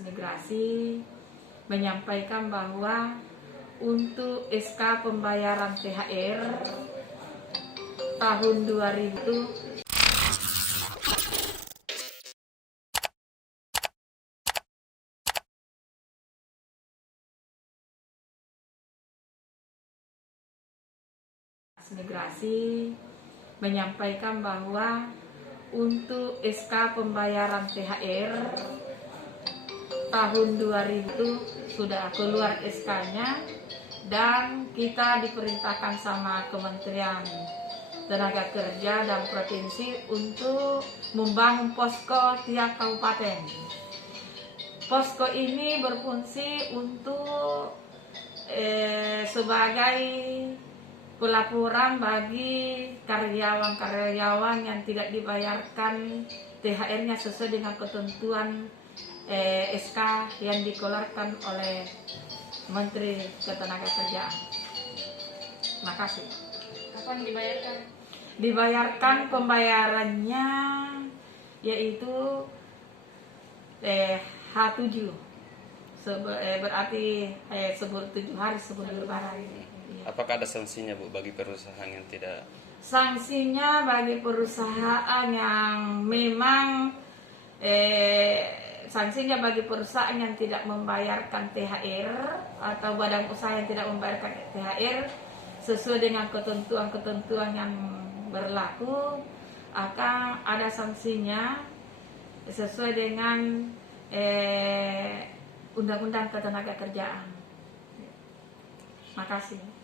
Migrasi menyampaikan bahwa untuk SK pembayaran THR tahun 2000 Migrasi menyampaikan bahwa untuk SK pembayaran THR tahun 2000 sudah keluar SK-nya dan kita diperintahkan sama Kementerian Tenaga Kerja dan Provinsi untuk membangun posko tiap kabupaten. Posko ini berfungsi untuk sebagai pelaporan bagi karyawan-karyawan yang tidak dibayarkan THR-nya sesuai dengan ketentuan SK yang dikeluarkan oleh Menteri Ketenagakerjaan. Makasih. Kapan dibayarkan? Dibayarkan pembayarannya yaitu H7. Berarti 7 hari sebelum Lebaran. Apakah ada sanksinya, Bu, bagi perusahaan yang tidak? Sanksinya bagi perusahaan yang memang sanksinya bagi perusahaan yang tidak membayarkan THR atau badan usaha yang tidak membayarkan THR sesuai dengan ketentuan-ketentuan yang berlaku, akan ada sanksinya sesuai dengan Undang-Undang Ketenagakerjaan. Makasih.